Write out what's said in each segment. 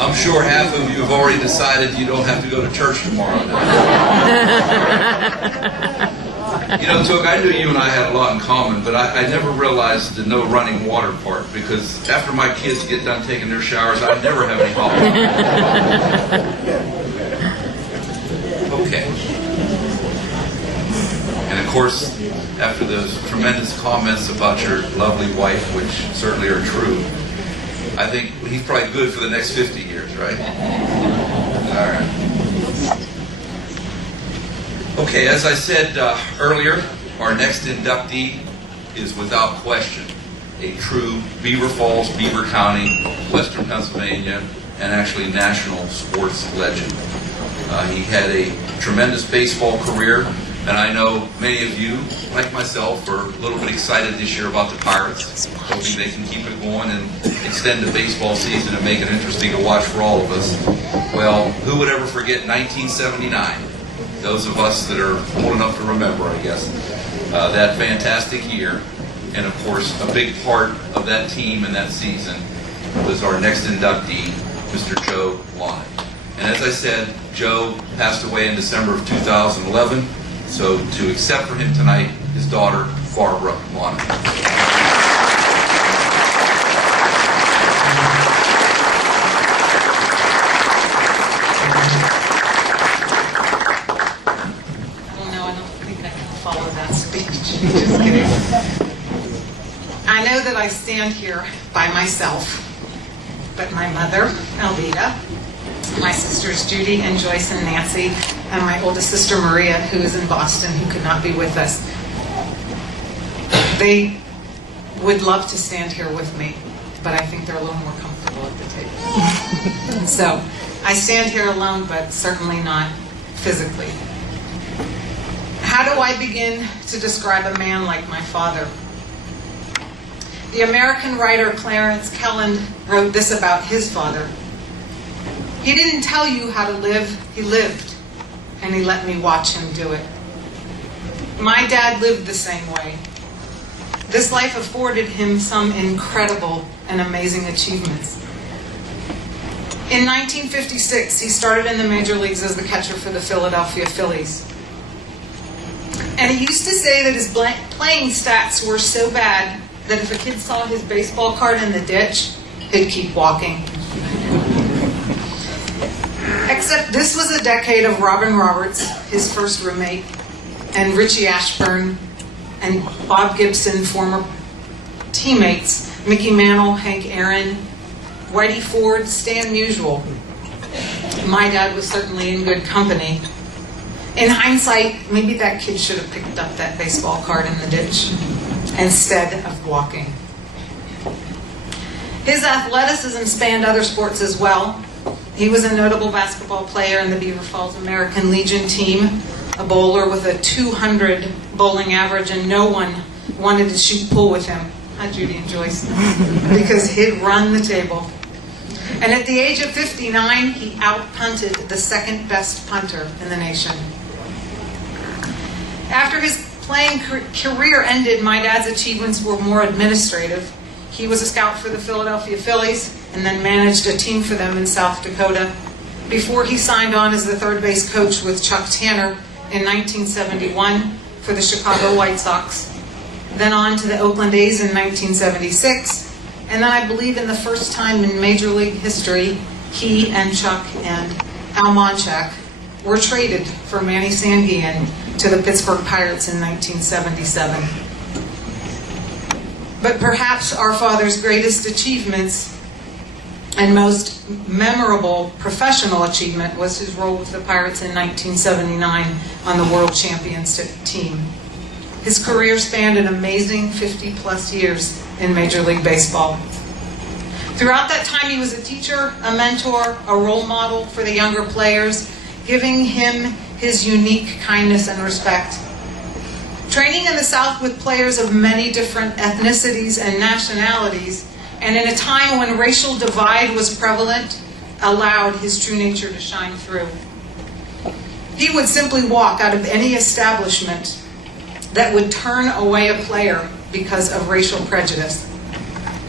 I'm sure half of you have already decided you don't have to go to church tomorrow night. You know, Took, I knew you and I had a lot in common, but I never realized the no running water part, because after my kids get done taking their showers, I never have any problems. Okay. And of course, after those tremendous comments about your lovely wife, which certainly are true, I think he's probably good for the next 50 years, right? All right. Okay, as I said earlier, our next inductee is without question a true Beaver Falls, Beaver County, Western Pennsylvania, and actually national sports legend. He had a tremendous baseball career, and I know many of you, like myself, are a little bit excited this year about the Pirates, hoping they can keep it going and extend the baseball season and make it interesting to watch for all of us. Well, who would ever forget 1979? Those of us that are old enough to remember, I guess, that fantastic year. And of course, a big part of that team and that season was our next inductee, Mr. Joe Lonnet. And as I said, Joe passed away in December of 2011. So to accept for him tonight, his daughter, Barbara Lonnet. I know that I stand here by myself, but my mother, Alvita, my sisters Judy and Joyce and Nancy, and my oldest sister Maria, who is in Boston, who could not be with us, they would love to stand here with me, but I think they're a little more comfortable at the table. So I stand here alone, but certainly not physically. How do I begin to describe a man like my father? The American writer Clarence Kelland wrote this about his father. He didn't tell you how to live, he lived, and he let me watch him do it. My dad lived the same way. This life afforded him some incredible and amazing achievements. In 1956, he started in the major leagues as the catcher for the Philadelphia Phillies. And he used to say that his playing stats were so bad that if a kid saw his baseball card in the ditch, he'd keep walking. Except this was a decade of Robin Roberts, his first roommate, and Richie Ashburn, and Bob Gibson, former teammates, Mickey Mantle, Hank Aaron, Whitey Ford, Stan Musial. My dad was certainly in good company. In hindsight, maybe that kid should have picked up that baseball card in the ditch instead of walking. His athleticism spanned other sports as well. He was a notable basketball player in the Beaver Falls American Legion team, a bowler with a 200 bowling average, and no one wanted to shoot pool with him. Hi, Judy and Joyce. Because he'd run the table. And at the age of 59, he out-punted the second best punter in the nation. After his playing career ended, my dad's achievements were more administrative. He was a scout for the Philadelphia Phillies and then managed a team for them in South Dakota before he signed on as the third base coach with Chuck Tanner in 1971 for the Chicago White Sox, then on to the Oakland A's in 1976, and then I believe in the first time in Major League history, he and Chuck and Al Monchak were traded for Manny Sanguillen to the Pittsburgh Pirates in 1977. But perhaps our father's greatest achievements and most memorable professional achievement was his role with the Pirates in 1979 on the World Championship team. His career spanned an amazing 50-plus years in Major League Baseball. Throughout that time, he was a teacher, a mentor, a role model for the younger players, giving him his unique kindness and respect. Training in the South with players of many different ethnicities and nationalities, and in a time when racial divide was prevalent, allowed his true nature to shine through. He would simply walk out of any establishment that would turn away a player because of racial prejudice.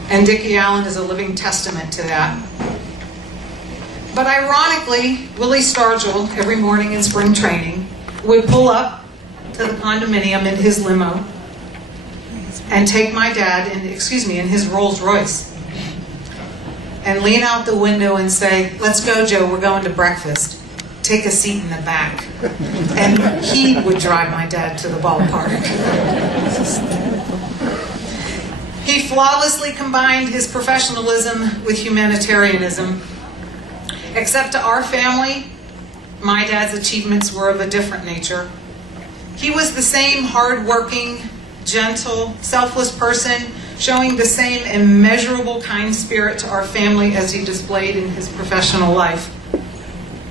And Dickie Allen is a living testament to that. But ironically, Willie Stargell, every morning in spring training, would pull up to the condominium in his limo and take my dad in his Rolls Royce and lean out the window and say, "Let's go, Joe, we're going to breakfast. Take a seat in the back." And he would drive my dad to the ballpark. He flawlessly combined his professionalism with humanitarianism. Except to our family, my dad's achievements were of a different nature. He was the same hard-working, gentle, selfless person, showing the same immeasurable kind spirit to our family as he displayed in his professional life.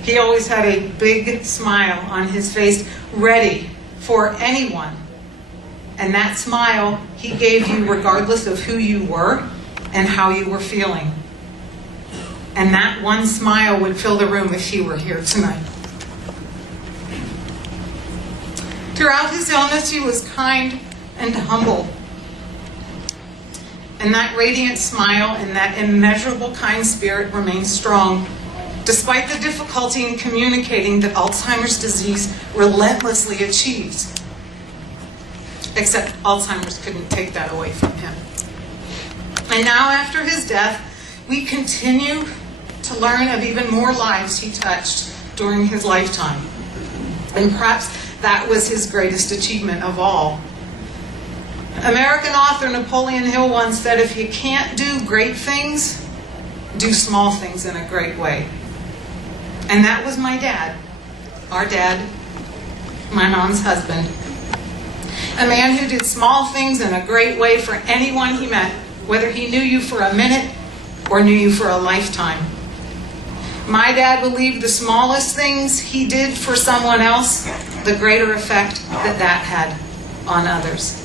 He always had a big smile on his face, ready for anyone. And that smile he gave you regardless of who you were and how you were feeling. And that one smile would fill the room if he were here tonight. Throughout his illness, he was kind and humble. And that radiant smile and that immeasurable kind spirit remained strong, despite the difficulty in communicating that Alzheimer's disease relentlessly achieves. Except Alzheimer's couldn't take that away from him. And now, after his death, we continue to learn of even more lives he touched during his lifetime. And perhaps that was his greatest achievement of all. American author Napoleon Hill once said, "If you can't do great things, do small things in a great way." And that was my dad, our dad, my mom's husband. A man who did small things in a great way for anyone he met, whether he knew you for a minute or knew you for a lifetime. My dad believed the smallest things he did for someone else, the greater effect that had on others.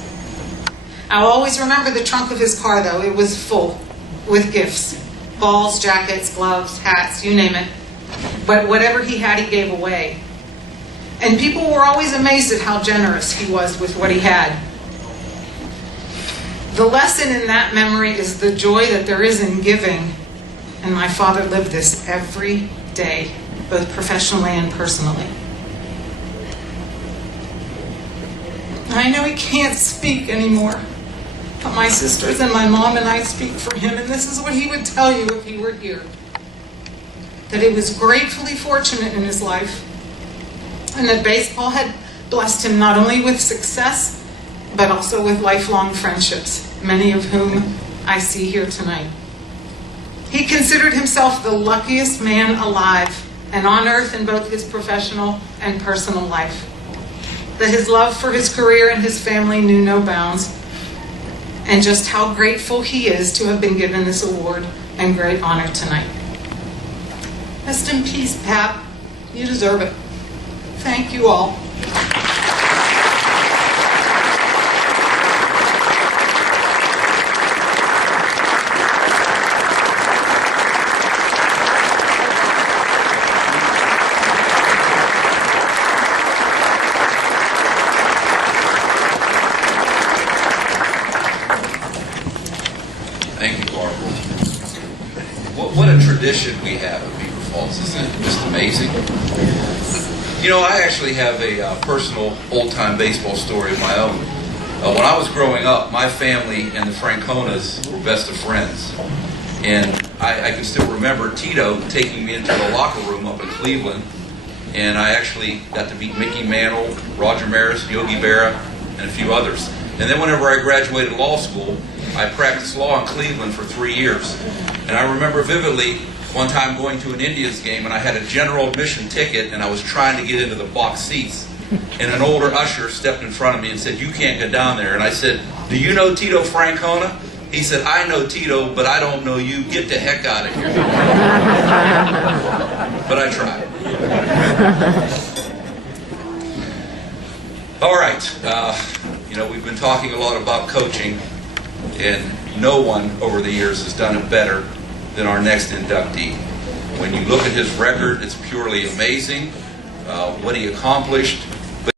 I'll always remember the trunk of his car, though. It was full with gifts. Balls, jackets, gloves, hats, you name it. But whatever he had, he gave away. And people were always amazed at how generous he was with what he had. The lesson in that memory is the joy that there is in giving. And my father lived this every day, both professionally and personally. I know he can't speak anymore, but my sisters and my mom and I speak for him, and this is what he would tell you if he were here. That he was gratefully fortunate in his life, and that baseball had blessed him not only with success, but also with lifelong friendships, many of whom I see here tonight. He considered himself the luckiest man alive and on earth in both his professional and personal life. That his love for his career and his family knew no bounds, and just how grateful he is to have been given this award and great honor tonight. Rest in peace, Pap. You deserve it. Thank you all. Thank you, Barbara. What a tradition we have at Beaver Falls. Isn't it just amazing? You know, I actually have a personal old-time baseball story of my own. When I was growing up, my family and the Franconas were best of friends. And I can still remember Tito taking me into the locker room up in Cleveland. And I actually got to meet Mickey Mantle, Roger Maris, Yogi Berra, and a few others. And then whenever I graduated law school, I practiced law in Cleveland for 3 years. And I remember vividly one time going to an Indians game, and I had a general admission ticket, and I was trying to get into the box seats. And an older usher stepped in front of me and said, "You can't get down there." And I said, "Do you know Tito Francona?" He said, "I know Tito, but I don't know you. Get the heck out of here." But I tried. All right. We've been talking a lot about coaching, and no one over the years has done it better than our next inductee. When you look at his record, it's purely amazing. What he accomplished,